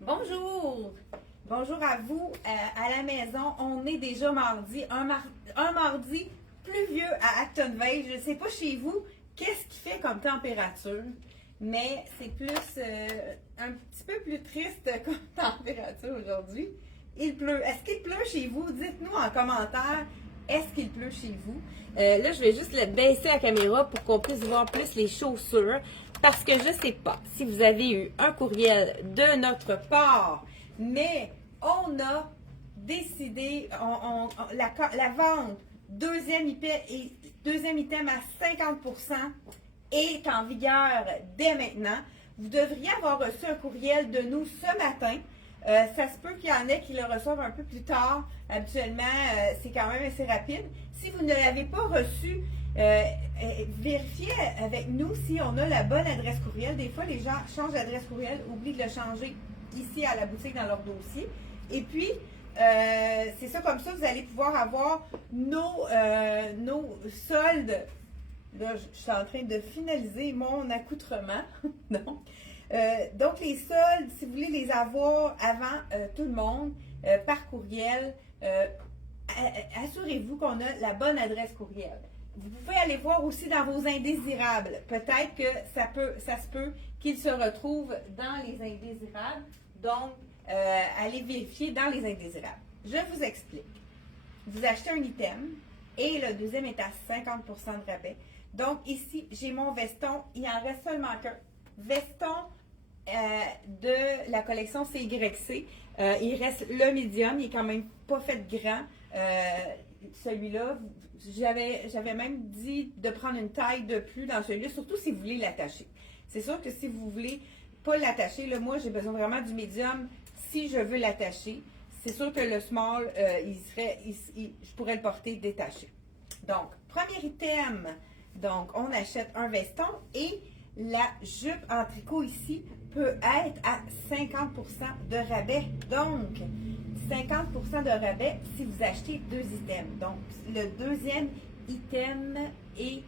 Bonjour! Bonjour à vous à la maison. On est déjà mardi, un mardi pluvieux à Actonville. Je ne sais pas chez vous qu'est-ce qui fait comme température, mais c'est plus un petit peu plus triste comme température aujourd'hui. Il pleut. Est-ce qu'il pleut chez vous? Dites-nous en commentaire. Est-ce qu'il pleut chez vous? Là, je vais juste baisser la caméra pour qu'on puisse voir plus les chaussures. Parce que je ne sais pas si vous avez eu un courriel de notre part, mais on a décidé, la vente deuxième item à 50% est en vigueur dès maintenant. Vous devriez avoir reçu un courriel de nous ce matin. Ça se peut qu'il y en ait qui le reçoivent un peu plus tard. Habituellement, c'est quand même assez rapide. Si vous ne l'avez pas reçu, vérifiez avec nous si on a la bonne adresse courriel. Des fois, les gens changent d'adresse courriel, oublient de le changer ici à la boutique dans leur dossier. Et puis, c'est ça, comme ça, vous allez pouvoir avoir nos soldes. Là, je suis en train de finaliser mon accoutrement. Donc, les soldes, si vous voulez les avoir avant tout le monde, par courriel, assurez-vous qu'on a la bonne adresse courriel. Vous pouvez aller voir aussi dans vos indésirables. Peut-être que ça se peut qu'ils se retrouvent dans les indésirables. Donc, allez vérifier dans les indésirables. Je vous explique. Vous achetez un item et le deuxième est à 50% de rabais. Donc, ici, j'ai mon veston. Il en reste seulement qu'un. Veston de la collection CYC. Il reste le médium. Il est quand même pas fait grand. Celui-là, j'avais même dit de prendre une taille de plus dans celui-là, surtout si vous voulez l'attacher. C'est sûr que si vous voulez pas l'attacher, là, moi, j'ai besoin vraiment du médium si je veux l'attacher. C'est sûr que le small, je pourrais le porter détaché. Donc, premier item, donc on achète un veston et la jupe en tricot ici peut être à 50% de rabais. Donc, 50% de rabais si vous achetez deux items. Donc, le deuxième item est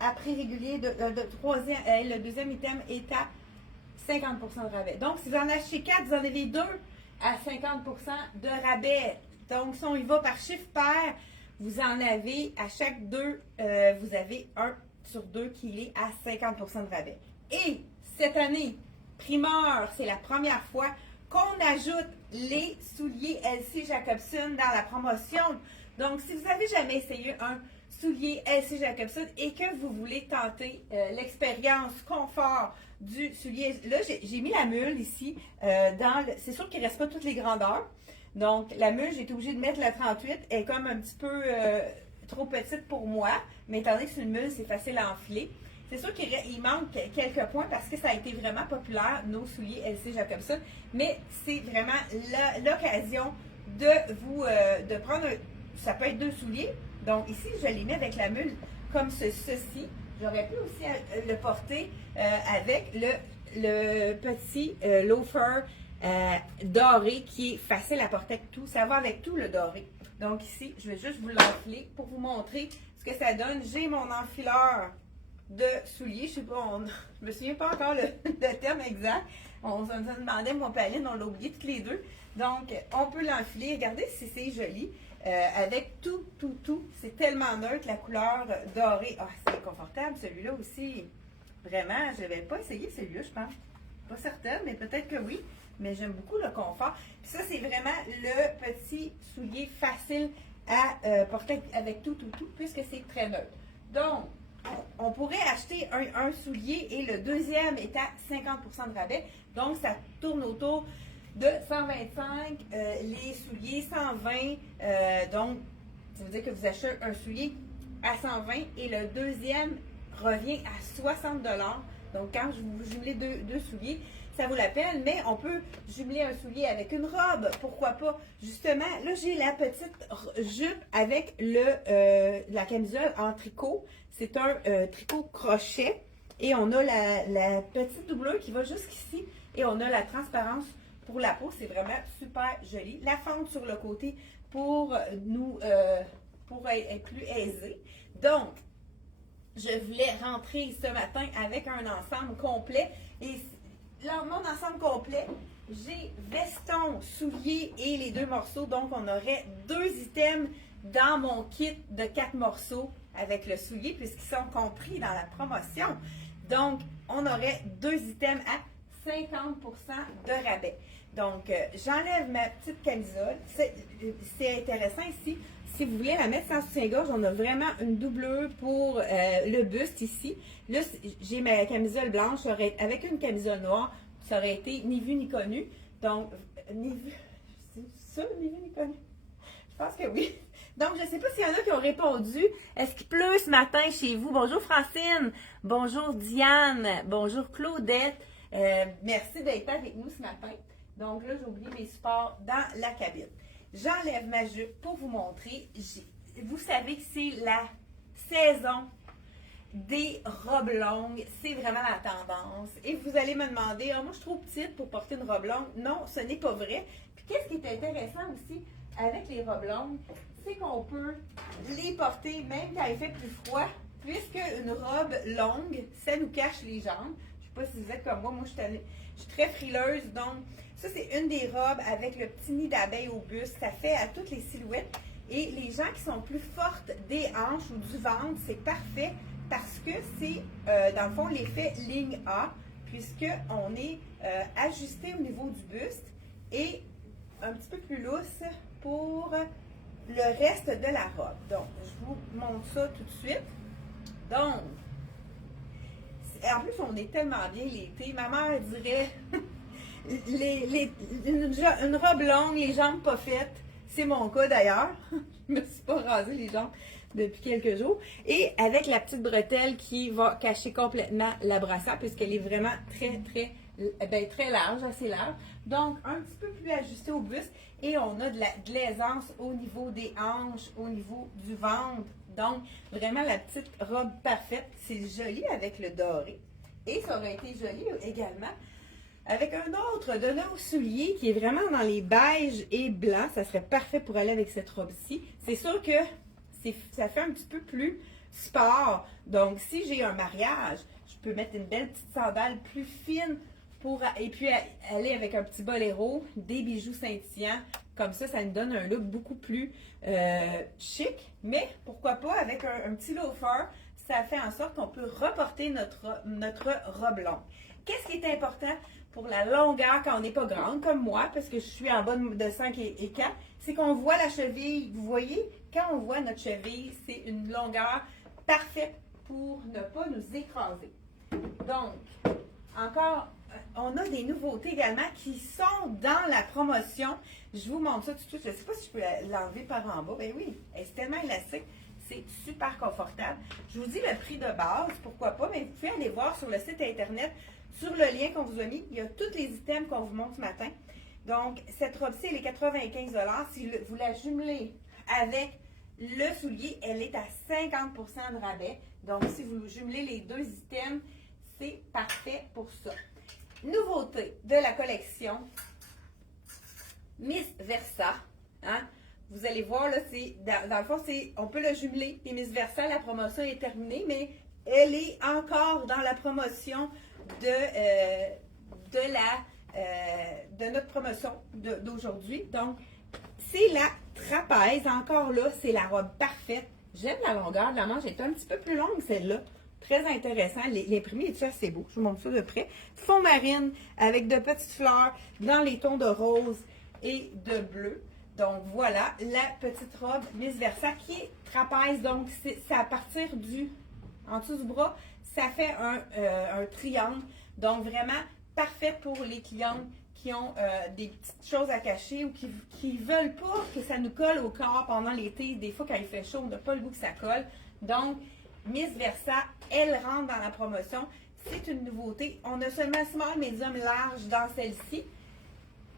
à prix régulier le deuxième item est à 50% de rabais. Donc, si vous en achetez 4, vous en avez 2 à 50% de rabais. Donc, si on y va par chiffre pair, vous en avez à chaque 2, vous avez 1 sur 2 qui est à 50% de rabais. Et cette année, primeur, c'est la première fois qu'on ajoute les souliers LC Jacobson dans la promotion. Donc, si vous n'avez jamais essayé un soulier LC Jacobson et que vous voulez tenter l'expérience confort du soulier, là, j'ai mis la mule ici. C'est sûr qu'il ne reste pas toutes les grandeurs. Donc, la mule, j'ai été obligée de mettre la 38. Elle est comme un petit peu trop petite pour moi. Mais étant donné que c'est une mule, c'est facile à enfiler. C'est sûr qu'il manque quelques points parce que ça a été vraiment populaire, nos souliers LC Jacobson. Mais c'est vraiment l'occasion de prendre, ça peut être 2 souliers. Donc ici, je les mets avec la mule comme ceci. J'aurais pu aussi le porter avec le petit loafer doré qui est facile à porter avec tout. Ça va avec tout le doré. Donc ici, je vais juste vous l'enfiler pour vous montrer ce que ça donne. J'ai mon enfileur de souliers. Je sais pas, je me souviens pas encore le terme exact. On se demandait, mon Paline, on l'a oublié toutes les deux. Donc, on peut l'enfiler. Regardez si c'est joli. Avec tout. C'est tellement neutre, la couleur dorée. Ah, c'est confortable, celui-là aussi. Vraiment, je n'avais pas essayé celui-là, je pense. Pas certaine, mais peut-être que oui. Mais j'aime beaucoup le confort. Puis ça, c'est vraiment le petit soulier facile à porter avec tout, puisque c'est très neutre. Donc, on pourrait acheter un soulier et le deuxième est à 50% de rabais. Donc, ça tourne autour de 125, les souliers 120. Donc, ça veut dire que vous achetez un soulier à 120 et le deuxième revient à 60 $. Donc, quand vous jumelez deux souliers, ça vaut la peine, mais on peut jumeler un soulier avec une robe, pourquoi pas. Justement, là, j'ai la petite jupe avec la camisole en tricot. C'est un tricot crochet et on a la petite doublure qui va jusqu'ici et on a la transparence pour la peau. C'est vraiment super joli. La fente sur le côté pour être plus aisé. Donc, je voulais rentrer ce matin avec un ensemble complet et là, mon ensemble complet, j'ai veston, souliers et les 2 morceaux. Donc, on aurait 2 items dans mon kit de 4 morceaux avec le soulier puisqu'ils sont compris dans la promotion. Donc, on aurait 2 items à 50% de rabais. Donc, j'enlève ma petite camisole. C'est intéressant ici. Si vous voulez la mettre sans soutien-gorge, on a vraiment une doublure pour le buste ici. Là, j'ai ma camisole blanche. Avec une camisole noire, ça aurait été ni vu ni connu. Donc, ni vu. C'est ça, ni vu ni connu? Je pense que oui. Donc, je ne sais pas s'il y en a qui ont répondu. Est-ce qu'il pleut ce matin chez vous? Bonjour Francine. Bonjour Diane. Bonjour Claudette. Merci d'être avec nous ce matin. Donc là, j'ai oublié mes supports dans la cabine. J'enlève ma jupe pour vous montrer. Vous savez que c'est la saison des robes longues. C'est vraiment la tendance. Et vous allez me demander, moi je suis trop petite pour porter une robe longue. Non, ce n'est pas vrai. Puis qu'est-ce qui est intéressant aussi avec les robes longues, c'est qu'on peut les porter même quand il fait plus froid, puisque une robe longue, ça nous cache les jambes. Je ne sais pas si vous êtes comme moi je suis très frileuse, donc ça c'est une des robes avec le petit nid d'abeille au buste. Ça fait à toutes les silhouettes. Et les gens qui sont plus fortes des hanches ou du ventre, c'est parfait parce que c'est dans le fond l'effet ligne A, puisqu'on est ajusté au niveau du buste et un petit peu plus lousse pour le reste de la robe. Donc, je vous montre ça tout de suite. Donc, en plus, on est tellement bien l'été. Ma mère dirait une robe longue, les jambes pas faites. C'est mon cas d'ailleurs. Je me suis pas rasé les jambes depuis quelques jours. Et avec la petite bretelle qui va cacher complètement la brassière, puisqu'elle est vraiment très large, assez large. Donc, un petit peu plus ajusté au buste. Et on a de l'aisance au niveau des hanches, au niveau du ventre. Donc, vraiment la petite robe parfaite. C'est joli avec le doré. Et ça aurait été joli également avec un autre de nos souliers qui est vraiment dans les beiges et blancs. Ça serait parfait pour aller avec cette robe-ci. C'est sûr que ça fait un petit peu plus sport. Donc, si j'ai un mariage, je peux mettre une belle petite sandale plus fine et puis aller avec un petit boléro, des bijoux scintillants. Comme ça nous donne un look beaucoup plus chic. Mais pourquoi pas avec un petit loafer, ça fait en sorte qu'on peut reporter notre robe longue. Qu'est-ce qui est important pour la longueur quand on n'est pas grande, comme moi, parce que je suis en bas de 5 et 4, c'est qu'on voit la cheville. Vous voyez, quand on voit notre cheville, c'est une longueur parfaite pour ne pas nous écraser. Donc, encore, on a des nouveautés également qui sont dans la promotion. Je vous montre ça tout de suite. Je ne sais pas si je peux l'enlever par en bas. Ben oui, c'est tellement élastique. C'est super confortable. Je vous dis le prix de base, pourquoi pas, mais vous pouvez aller voir sur le site internet, sur le lien qu'on vous a mis. Il y a tous les items qu'on vous montre ce matin. Donc, cette robe-ci, elle est 95 $. Si vous la jumelez avec le soulier, elle est à 50% de rabais. Donc, si vous jumelez les 2 items, c'est parfait pour ça. Nouveauté de la collection Miss Versa. Hein? Vous allez voir, là, dans le fond, on peut le jumeler. Et Miss Versa, la promotion est terminée, mais elle est encore dans la promotion de notre promotion d'aujourd'hui. Donc, c'est la trapèze. Encore là, c'est la robe parfaite. J'aime la longueur de la manche. Elle est un petit peu plus longue, celle-là. Très intéressant. L'imprimé est assez beau. Je vous montre ça de près. Fond marine avec de petites fleurs dans les tons de rose et de bleu. Donc, voilà la petite robe Miss Versa qui est trapèze. Donc, c'est à partir en dessous du bras, ça fait un triangle. Donc, vraiment parfait pour les clientes qui ont des petites choses à cacher ou qui ne veulent pas que ça nous colle au corps pendant l'été. Des fois, quand il fait chaud, on n'a pas le goût que ça colle. Donc, Miss Versa, elle rentre dans la promotion. C'est une nouveauté. On a seulement small, medium, large dans celle-ci.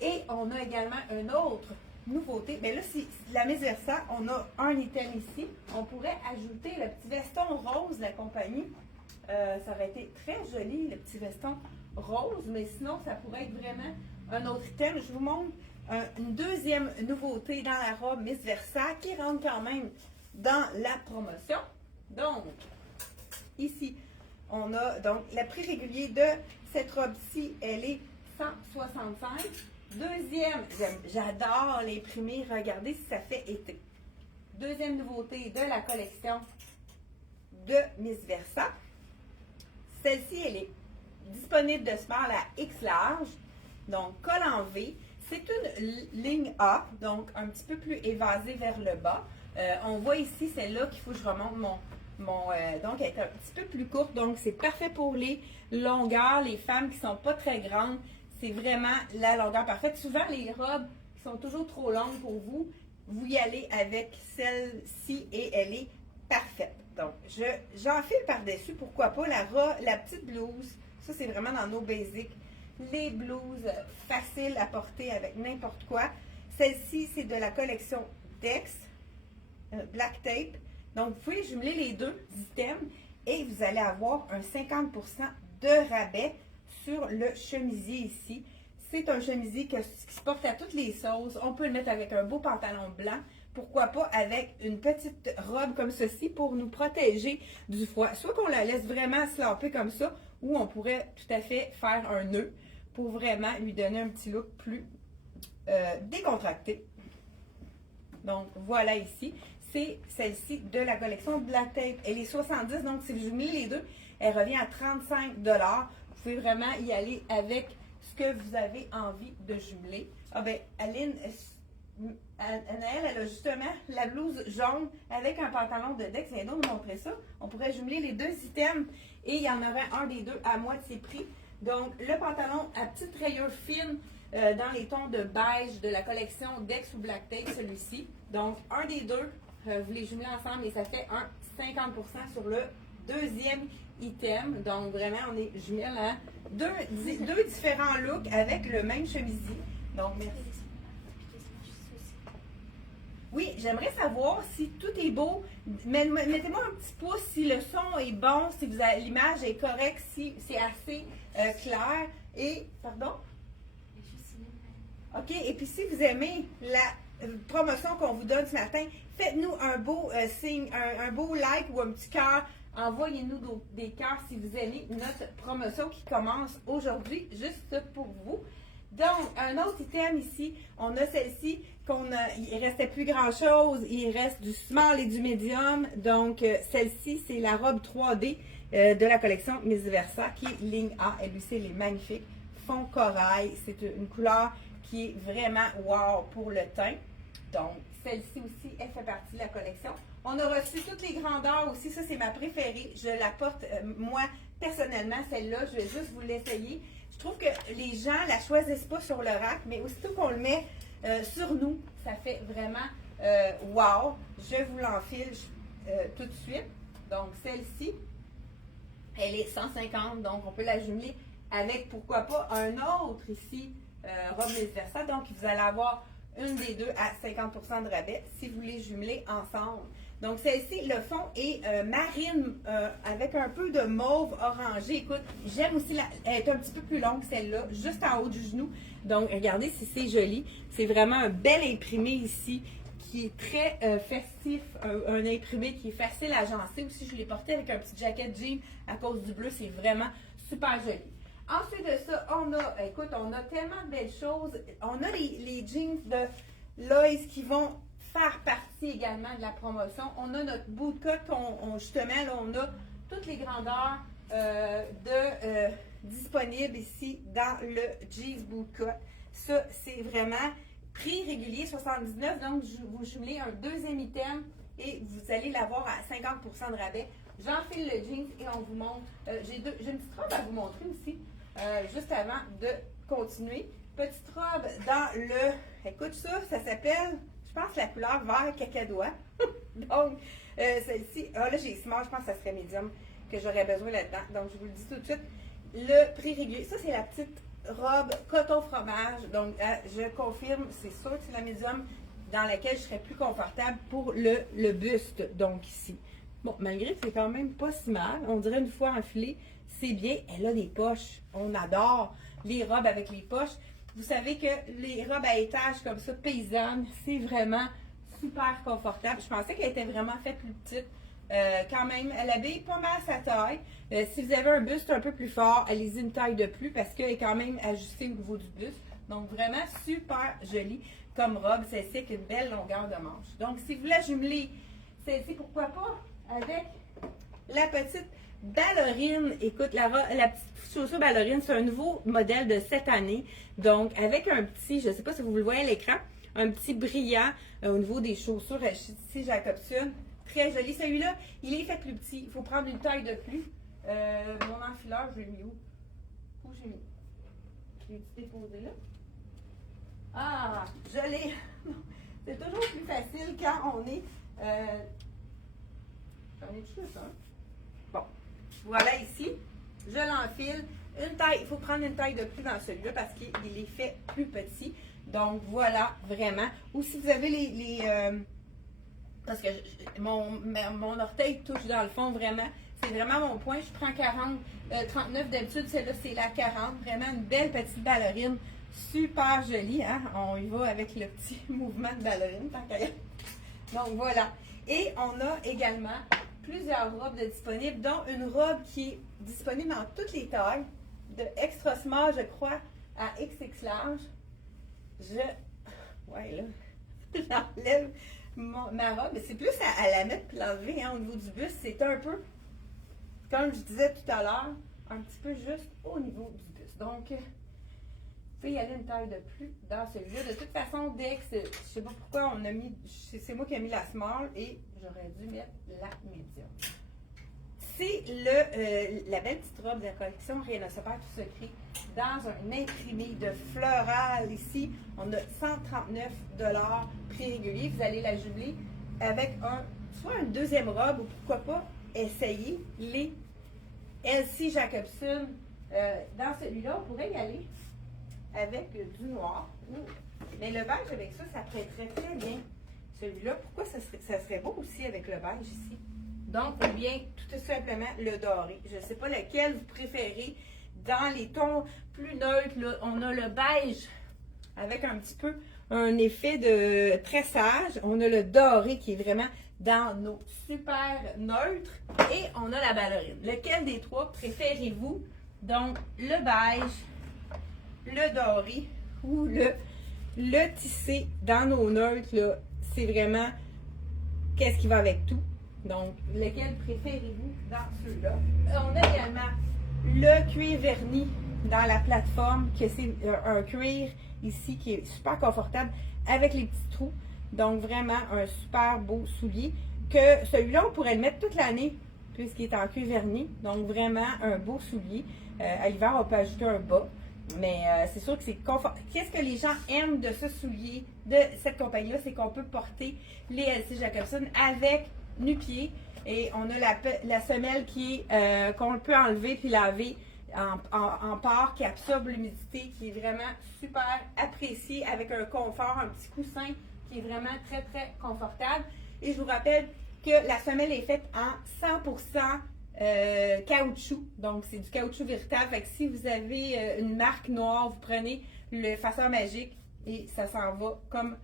Et on a également une autre nouveauté. Mais là, c'est la Miss Versa. On a un item ici. On pourrait ajouter le petit veston rose de la compagnie. Ça aurait été très joli, le petit veston rose. Mais sinon, ça pourrait être vraiment un autre item. Je vous montre une deuxième nouveauté dans la robe Miss Versa qui rentre quand même dans la promotion. Donc, ici, on a donc le prix régulier de cette robe-ci, elle est 65. Deuxième, j'adore l'imprimer. Regardez si ça fait été. Deuxième nouveauté de la collection de Miss Versa. Celle-ci, elle est disponible de small à X large. Donc, col en V. C'est une ligne A, donc un petit peu plus évasée vers le bas. On voit ici, celle-là qu'il faut que je remonte donc, elle est un petit peu plus courte. Donc, c'est parfait pour les longueurs, les femmes qui ne sont pas très grandes. C'est vraiment la longueur parfaite. Souvent, les robes qui sont toujours trop longues pour vous, vous y allez avec celle-ci et elle est parfaite. Donc, j'enfile par-dessus, pourquoi pas, la petite blouse. Ça, c'est vraiment dans nos basics. Les blouses faciles à porter avec n'importe quoi. Celle-ci, c'est de la collection Dex, Black Tape. Donc, vous pouvez jumeler les deux items et vous allez avoir un 50% de rabais sur le chemisier ici. C'est un chemisier qui se porte à toutes les sauces. On peut le mettre avec un beau pantalon blanc. Pourquoi pas avec une petite robe comme ceci pour nous protéger du froid. Soit qu'on la laisse vraiment slapper comme ça, ou on pourrait tout à fait faire un nœud pour vraiment lui donner un petit look plus décontracté. Donc, voilà ici. C'est celle-ci de la collection Black Tape. Elle est 70, donc si vous jumelez les deux, elle revient à 35 $. Vous pouvez vraiment y aller avec ce que vous avez envie de jumeler. Ah ben, Aline, Anaëlle, elle a justement la blouse jaune avec un pantalon de Dex. Elle vient donc nous montrer ça. On pourrait jumeler les deux items et il y en aurait un des deux à moitié prix. Donc, le pantalon à petite rayure fine dans les tons de beige de la collection Dex ou Black Tape, celui-ci. Donc, un des deux, vous les jumelez ensemble et ça fait un 50% sur le deuxième item. Donc, vraiment, on est jumelles à deux différents looks avec le même chemisier. Donc, merci. Oui, j'aimerais savoir si tout est beau. Mettez-moi un petit pouce si le son est bon, si l'image est correcte, si c'est assez clair. Et, pardon? OK, et puis si vous aimez la promotion qu'on vous donne ce matin, faites-nous un beau signe, un beau like ou un petit cœur. Envoyez-nous des cœurs si vous aimez notre promotion qui commence aujourd'hui, juste pour vous. Donc, un autre item ici, on a celle-ci, il ne restait plus grand-chose, il reste du small et du medium. Donc, celle-ci, c'est la robe 3D de la collection Miss Versa, qui est ligne A. Elle aussi, elle est magnifique. Fond corail, c'est une couleur qui est vraiment wow pour le teint. Donc, celle-ci aussi, elle fait partie de la collection. On a reçu toutes les grandeurs aussi. Ça, c'est ma préférée. Je la porte, moi, personnellement, celle-là. Je vais juste vous l'essayer. Je trouve que les gens ne la choisissent pas sur le rack, mais aussitôt qu'on le met sur nous, ça fait vraiment wow. Je vous l'enfile tout de suite. Donc, celle-ci, elle est 150, donc on peut la jumeler avec, pourquoi pas, un autre ici, robe Miss Versa. Donc, vous allez avoir une des deux à 50% de rabais si vous les jumelez ensemble. Donc, celle-ci, le fond est marine avec un peu de mauve orangé. Écoute, j'aime aussi, elle est un petit peu plus longue, celle-là, juste en haut du genou. Donc, regardez si c'est joli. C'est vraiment un bel imprimé ici qui est très festif, un imprimé qui est facile à agencer. Aussi, je l'ai porté avec un petit jacket jean à cause du bleu. C'est vraiment super joli. Ensuite de ça, on a tellement de belles choses. On a les jeans de Lois qui vont faire partie également de la promotion. On a notre bootcut, justement, là, on a toutes les grandeurs disponibles ici dans le jeans bootcut. Ça, c'est vraiment prix régulier, 79. Donc, vous jumelez un deuxième item et vous allez l'avoir à 50% de rabais. J'enfile le jeans et on vous montre. J'ai une petite robe à vous montrer aussi, juste avant de continuer. Petite robe dans le... Écoute ça s'appelle... Je pense la couleur vert cacadois. Donc, celle-ci, là j'ai small, je pense que ça serait médium que j'aurais besoin là-dedans. Donc, je vous le dis tout de suite. Le prix régulier, ça c'est la petite robe coton fromage. Donc, je confirme, c'est sûr que c'est la médium dans laquelle je serais plus confortable pour le buste. Donc, ici. Bon, malgré que c'est quand même pas si mal, on dirait une fois enfilée, c'est bien. Elle a des poches. On adore les robes avec les poches. Vous savez que les robes à étages comme ça, paysannes, c'est vraiment super confortable. Je pensais qu'elle était vraiment faite plus petite. quand même, elle habille pas mal sa taille. Si vous avez un buste un peu plus fort, allez-y une taille de plus parce qu'elle est quand même ajustée au niveau du buste. Donc, vraiment super jolie comme robe. Celle-ci avec une belle longueur de manche. Donc, si vous la jumelez, celle-ci, pourquoi pas, avec la petite ballerine. Écoute, la petite chaussure ballerine, c'est un nouveau modèle de cette année. Donc, avec un petit, je ne sais pas si vous le voyez à l'écran, un petit brillant au niveau des chaussures ici Jacobson. Très joli. Celui-là, il est fait plus petit. Il faut prendre une taille de plus. Mon enfileur, je l'ai mis où? Où j'ai mis? Je l'ai déposé là. Ah, je l'ai. C'est toujours plus facile quand on est... J'en ai juste un. Bon, voilà ici. Je l'enfile. Une taille, il faut prendre une taille de plus dans celui-là parce qu'il est fait plus petit. Donc, voilà, vraiment. Ou si vous avez parce que mon orteil touche dans le fond, vraiment. C'est vraiment mon point. Je prends 39 d'habitude. Celle-là, c'est la 40. Vraiment une belle petite ballerine. Super jolie. Hein? On y va avec le petit mouvement de ballerine. Tant qu'à y aller. Donc, voilà. Et on a également plusieurs robes disponibles, dont une robe qui est disponible dans toutes les tailles. De extra small, je crois, à XX large. Ouais, là. J'enlève ma robe, mais c'est plus à la mettre et l'enlever hein, au niveau du buste. C'est un peu, comme je disais tout à l'heure, un petit peu juste au niveau du buste. Donc, vous pouvez y aller une taille de plus dans celui-là. De toute façon, dès que je ne sais pas pourquoi on a mis, c'est moi qui ai mis la small et j'aurais dû mettre la medium. C'est la belle petite robe de la collection Rien à se faire tout secret dans un imprimé de floral ici. On a 139 prix régulier. Vous allez la jumeler avec soit une deuxième robe ou pourquoi pas essayer les Elsie Jacobson. Dans celui-là, on pourrait y aller avec du noir. Mais le beige avec ça, ça prêterait très bien. Celui-là, pourquoi ça serait beau aussi avec le beige ici? Donc, ou bien tout simplement le doré. Je ne sais pas lequel vous préférez. Dans les tons plus neutres, là, on a le beige avec un petit peu un effet de tressage. On a le doré qui est vraiment dans nos super neutres. Et on a la ballerine. Lequel des trois préférez-vous? Donc, le beige, le doré ou le tissé dans nos neutres, là, c'est vraiment qu'est-ce qui va avec tout. Donc, lequel préférez-vous dans ceux-là? On a également le cuir verni dans la plateforme, que c'est un cuir ici qui est super confortable avec les petits trous. Donc, vraiment un super beau soulier. Que celui-là, on pourrait le mettre toute l'année puisqu'il est en cuir verni. Donc, vraiment un beau soulier. À l'hiver, on peut ajouter un bas. Mais c'est sûr que c'est confortable. Qu'est-ce que les gens aiment de ce soulier, de cette compagnie-là, c'est qu'on peut porter les Elsie Jacobson avec nu-pied. Et on a la semelle qu'on peut enlever puis laver en port qui absorbe l'humidité, qui est vraiment super apprécié avec un confort, un petit coussin qui est vraiment très, très confortable. Et je vous rappelle que la semelle est faite en 100% caoutchouc. Donc, c'est du caoutchouc véritable. Fait que si vous avez une marque noire, vous prenez le façon magique et ça s'en va comme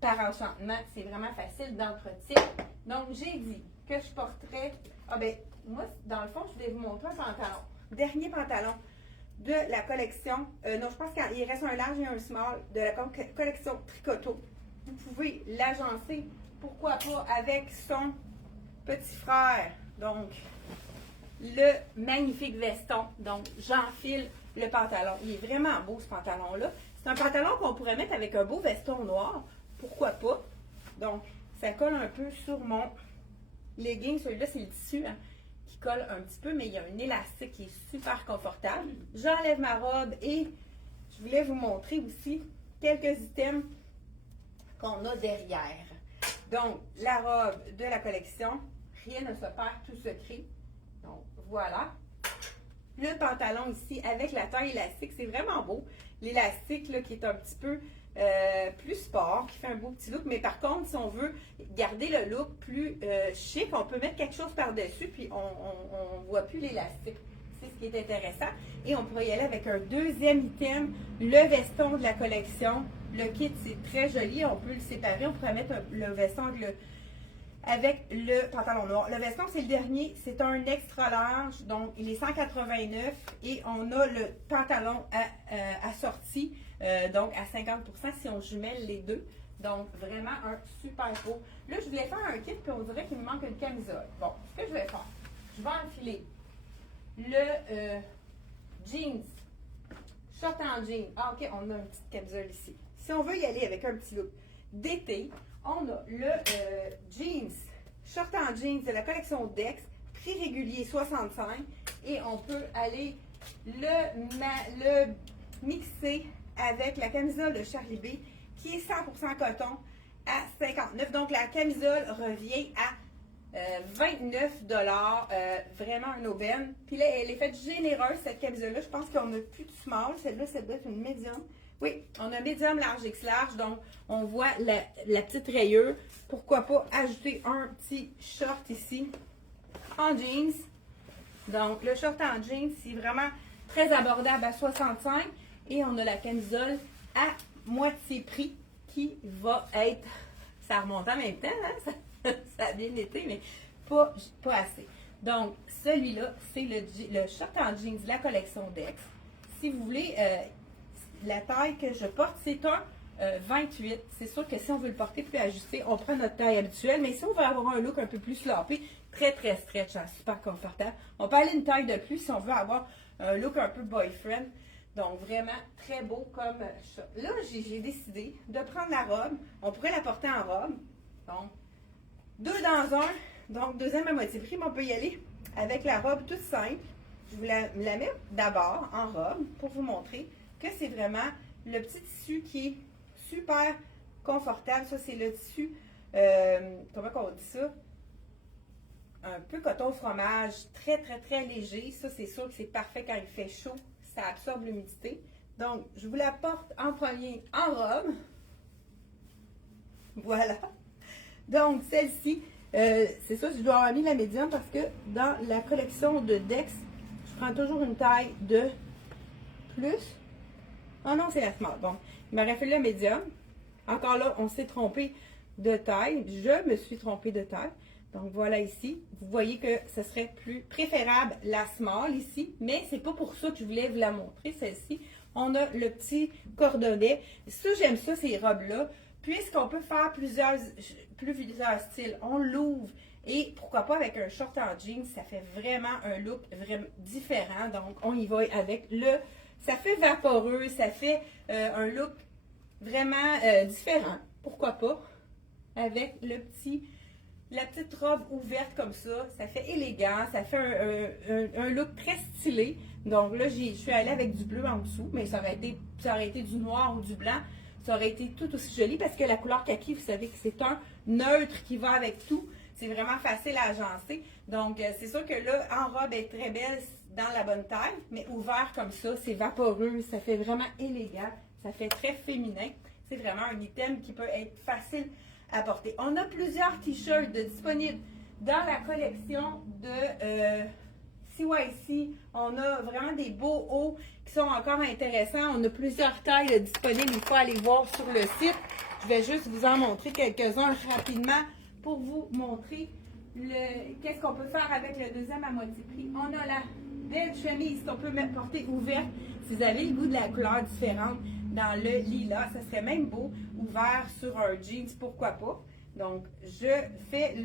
par enchantement. C'est vraiment facile d'entretien. Donc, j'ai dit que je porterais... Ah ben, moi, dans le fond, je voulais vous montrer un pantalon. Dernier pantalon de la collection. Non, je pense qu'il reste un large et un small de la collection Tricoto. Vous pouvez l'agencer, pourquoi pas, avec son petit frère. Donc, le magnifique veston. Donc, j'enfile le pantalon. Il est vraiment beau, ce pantalon-là. C'est un pantalon qu'on pourrait mettre avec un beau veston noir. Pourquoi pas? Donc, ça colle un peu sur mon legging. Celui-là, c'est le tissu hein, qui colle un petit peu, mais il y a un élastique qui est super confortable. J'enlève ma robe et je voulais vous montrer aussi quelques items qu'on a derrière. Donc, la robe de la collection, Rien ne se perd, tout se crée. Donc, voilà. Le pantalon ici avec la taille élastique, c'est vraiment beau. L'élastique qui est un petit peu plus sport, qui fait un beau petit look. Mais par contre, si on veut garder le look plus chic, on peut mettre quelque chose par-dessus, puis on ne voit plus l'élastique. C'est ce qui est intéressant. Et on pourrait y aller avec un deuxième item, le veston de la collection. Le kit, c'est très joli. On peut le séparer. On pourrait mettre le veston avec avec le pantalon noir. Le veston, c'est le dernier. C'est un extra large. Donc, il est 189 et on a le pantalon assorti, donc à 50% si on jumelle les deux. Donc, vraiment un super beau. Là, je voulais faire un kit, puis on dirait qu'il me manque une camisole. Bon, ce que je vais faire, je vais enfiler le jeans, short en jean. Ah, OK, on a une petite camisole ici. Si on veut y aller avec un petit look d'été, on a le jeans, short en jeans de la collection Dex, prix régulier 65. Et on peut aller le mixer avec la camisole de Charlie B, qui est 100% coton à 59. Donc, la camisole revient à 29 vraiment un aubaine. Puis là, elle est faite généreuse, cette camisole-là. Je pense qu'on n'a plus de small. Celle-là, ça doit être une médium. Oui, on a médium, large, X large. Donc, on voit la petite rayure. Pourquoi pas ajouter un petit short ici en jeans. Donc, le short en jeans, c'est vraiment très abordable à 65. Et on a la camisole à moitié prix qui va être, ça remonte en même temps, hein? Ça a bien été, mais pas assez. Donc, celui-là, c'est le short en jeans de la collection Dex. Si vous voulez, la taille que je porte, c'est un 28. C'est sûr que si on veut le porter plus ajusté, on prend notre taille habituelle, mais si on veut avoir un look un peu plus sloppy, très très stretch, hein, super confortable, on peut aller une taille de plus si on veut avoir un look un peu boyfriend. Donc, vraiment très beau comme ça. Là, j'ai décidé de prendre la robe. On pourrait la porter en robe. Donc, 2 dans 1. Donc, deuxième à moitié prix, mais on peut y aller avec la robe toute simple. Je vous la mets d'abord en robe pour vous montrer que c'est vraiment le petit tissu qui est super confortable. Ça, c'est le tissu, comment on dit ça? Un peu coton fromage, très, très, très léger. Ça, c'est sûr que c'est parfait quand il fait chaud. Ça absorbe l'humidité. Donc, je vous la porte en premier en robe. Voilà. Donc, celle-ci, c'est ça, je dois avoir mis la médium parce que dans la collection de Dex, je prends toujours une taille de plus. Ah non, c'est la small. Bon, il m'aurait fallu la médium. Encore là, on s'est trompé de taille. Je me suis trompée de taille. Donc, voilà ici. Vous voyez que ce serait plus préférable la small ici, mais c'est pas pour ça que je voulais vous la montrer, celle-ci. On a le petit cordonnet. Ça, j'aime ça, ces robes-là, puisqu'on peut faire plusieurs styles. On l'ouvre et pourquoi pas avec un short en jeans, ça fait vraiment un look vraiment différent. Donc, on y va avec ça fait vaporeux, ça fait un look vraiment différent. Pourquoi pas avec la petite robe ouverte comme ça, ça fait élégant, ça fait un look très stylé. Donc là, je suis allée avec du bleu en dessous, mais ça aurait été du noir ou du blanc, ça aurait été tout aussi joli parce que la couleur kaki, vous savez que c'est un neutre qui va avec tout. C'est vraiment facile à agencer. Donc, c'est sûr que là, en robe, elle est très belle dans la bonne taille, mais ouvert comme ça, c'est vaporeux, ça fait vraiment élégant, ça fait très féminin. C'est vraiment un item qui peut être facile à porter. On a plusieurs t-shirts disponibles dans la collection de CYC. On a vraiment des beaux hauts qui sont encore intéressants. On a plusieurs tailles disponibles. Il faut aller voir sur le site. Je vais juste vous en montrer quelques-uns rapidement pour vous montrer qu'est-ce qu'on peut faire avec le deuxième à moitié prix. On a la belle chemise qu'on peut porter ouverte. Si vous avez le goût de la couleur différente, dans le lilas, ça serait même beau, ouvert sur un jeans, pourquoi pas. Donc, je fais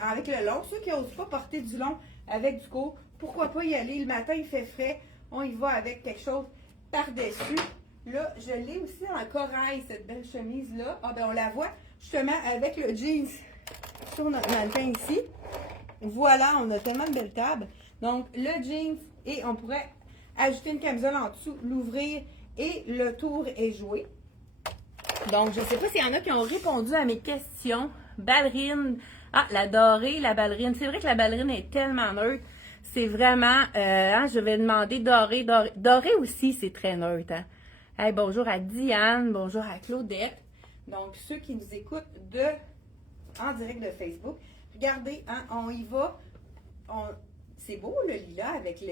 avec le long. Ceux qui n'osent pas porter du long avec du court, pourquoi pas y aller? Le matin, il fait frais, on y va avec quelque chose par-dessus. Là, je l'ai aussi en corail, cette belle chemise-là. Ah ben, on la voit justement avec le jeans sur notre mannequin ici. Voilà, on a tellement de belles tables. Donc, le jeans, et on pourrait ajouter une camisole en dessous, l'ouvrir, et le tour est joué. Donc, je ne sais pas s'il y en a qui ont répondu à mes questions. Ballerine. Ah, la dorée, la ballerine. C'est vrai que la ballerine est tellement neutre. C'est vraiment, je vais demander dorée. Dorée aussi, c'est très neutre. Hein? Hey, bonjour à Diane, bonjour à Claudette. Donc, ceux qui nous écoutent en direct de Facebook, regardez, hein, on y va. C'est beau le lilas avec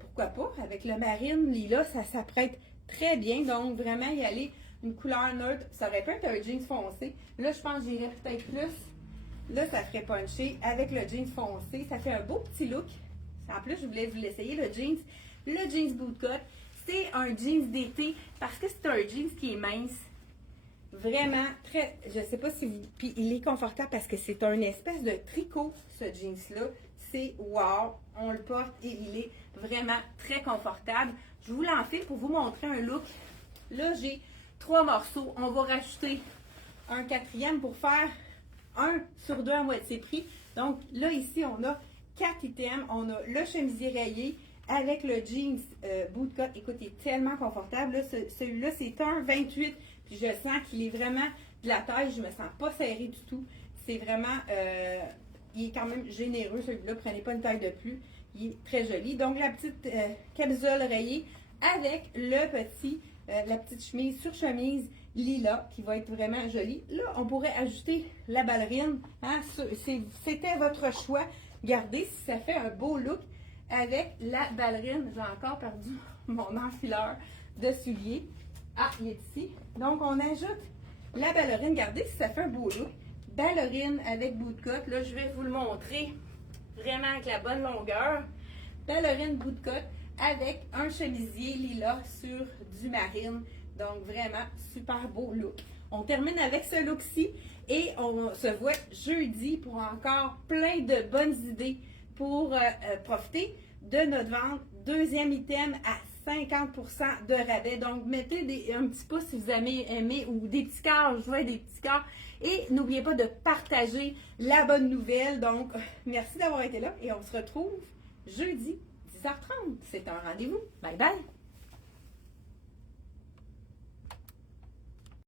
pourquoi pas, avec le marine lilas, ça s'apprête très bien. Donc, vraiment y aller une couleur neutre. Ça aurait pu être un jeans foncé. Là, je pense que j'irais peut-être plus Là, ça ferait puncher avec le jeans foncé. Ça fait un beau petit look. En plus, je voulais vous l'essayer, le jeans. Le jeans bootcut, c'est un jeans d'été parce que c'est un jeans qui est mince. Vraiment très, je sais pas si vous, puis il est confortable parce que c'est un espèce de tricot, ce jeans-là. C'est wow, on le porte et il est vraiment très confortable. Je vous l'enfile pour vous montrer un look. Là, j'ai 3 morceaux. On va rajouter un 4e pour faire 1 sur 2 à moitié prix. Donc là, ici, on a 4 items. On a le chemisier rayé avec le jeans bootcut. Écoute, il est tellement confortable. Là, celui-là, c'est un 28. Puis je sens qu'il est vraiment de la taille. Je me sens pas serré du tout. C'est vraiment, il est quand même généreux celui-là. Prenez pas une taille de plus. Il est très joli. Donc la petite camisole rayée avec le petit, la petite chemise sur chemise lilas qui va être vraiment jolie. Là, on pourrait ajouter la ballerine. Hein? C'était votre choix. Regardez si ça fait un beau look avec la ballerine. J'ai encore perdu mon enfileur de soulier. Ah, il est ici. Donc, on ajoute la ballerine. Regardez si ça fait un beau look. Ballerine avec bootcut. Là, je vais vous le montrer vraiment avec la bonne longueur. Ballerine bootcut avec un chemisier lilas sur du marine. Donc, vraiment, super beau look. On termine avec ce look-ci et on se voit jeudi pour encore plein de bonnes idées pour profiter de notre vente. 2e item à 50% de rabais. Donc, mettez un petit pouce si vous avez aimé ou des petits cœurs, je vois des petits cœurs. Et n'oubliez pas de partager la bonne nouvelle. Donc, merci d'avoir été là et on se retrouve jeudi 10h30. C'est un rendez-vous. Bye bye!